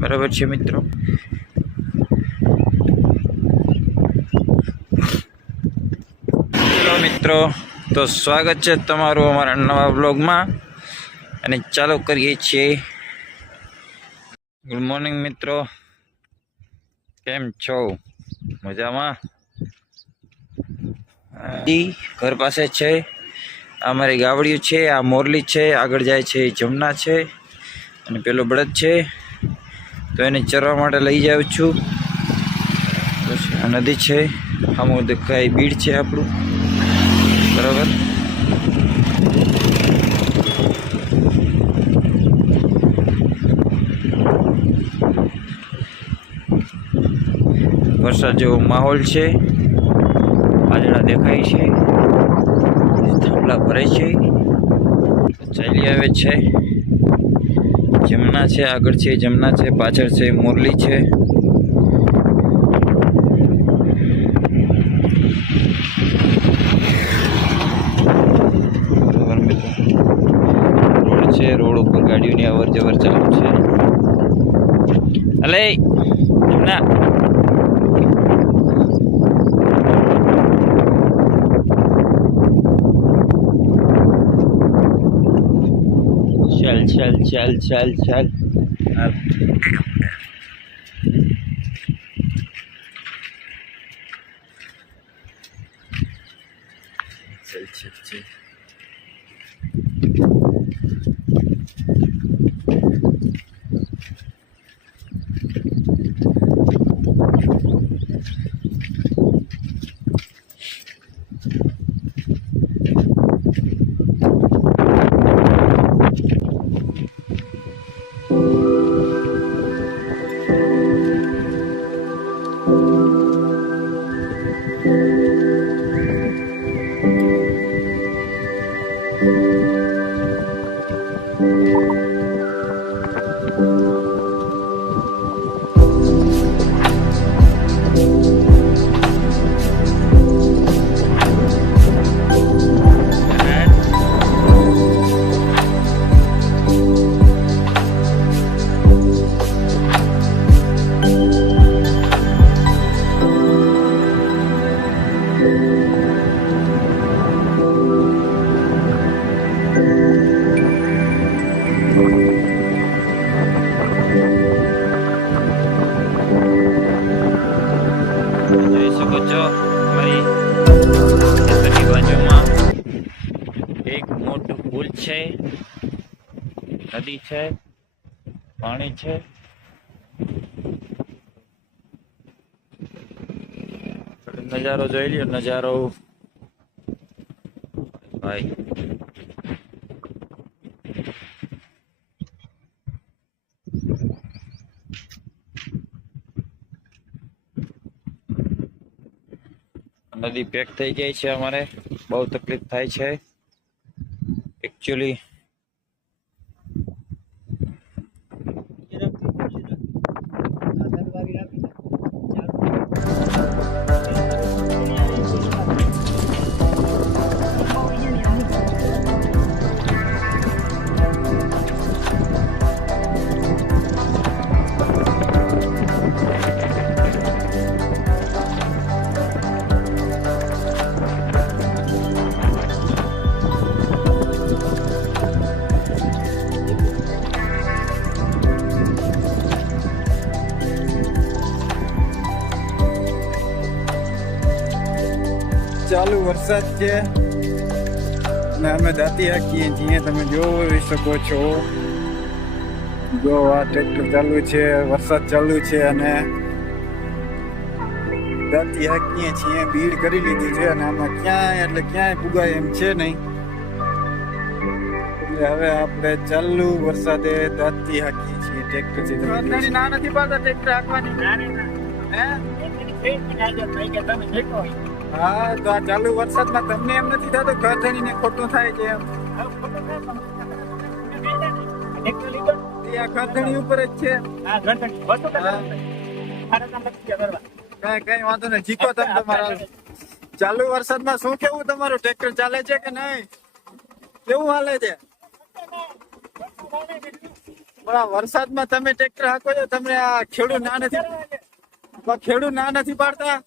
બરાબર છે મિત્રો. હેલો મિત્રો, તો સ્વાગત છે તમારું અમારા નવા બ્લોગમાં અને ચાલુ કરીએ છીએ. ગુડ મોર્નિંગ મિત્રો, કેમ છો? મજામાં? ઘર પાસે છે અમારી ગાવડિયું છે, આ મોરલી છે, આગળ જાય છે જમના છે અને પેલો બળદ છે, તો એને ચરવા માટે લઈ જાઉં છું. આ નદી છે, આમાં દેખાય બીડ છે આપણું, બરાબર. વરસાદ જેવો માહોલ છે, વાદળા દેખાય છે, થાંભલા ભરાય છે, ચાલી આવે છે. જમના છે, આગળ છે જમના છે, પાછળ છે મોરલી છે. રોડ છે, રોડ ઉપર ગાડીઓની અવર જવર ચાલુ છે. અલે જમના चल चल चल चल चल चल चल એક મોટું પુલ છે, નદી છે, પાણી છે. નજારો જોઈ લ્યો, નજારો ભાઈ. નદી પેક થઈ જાય છે, અમારે બહુ તકલીફ થાય છે એકચ્યુઅલી. ચાલુ વરસાદ છે અને અમે દાંતી હાંકીએ છીએ. તમે જોઈ શકો છો, જો આ ટ્રેક્ટર ચાલુ છે, વરસાદ ચાલુ છે અને દાંતી હાંકીએ છીએ. ભીડ કરી લીધી છે અને આમાં ક્યાંય પુગાય એમ છે નહીં. એટલે હવે આપણે ચાલુ વરસાદે દાંતી હાંકીએ છીએ ટ્રેક્ટર છે. ના નથી પાડતા ટ્રેક્ટર હાંકવાની. હા, તો આ ચાલુ વરસાદમાં તમને એમ નથી થતું ઘરધણીને ખોટું થાય છે એમ? ઘરધણી ઉપર જ છે. કઈ વાંધો નહીં, જીકો તમે તમારા. ચાલુ વરસાદમાં શું કેવું તમારું? ટ્રેક્ટર ચાલે છે કે નહીં? કેવું હાલે છે? પણ આ વરસાદમાં તમે ટ્રેક્ટર હાકો છો, તમને આ ખેડૂત ના નથી પાડતા?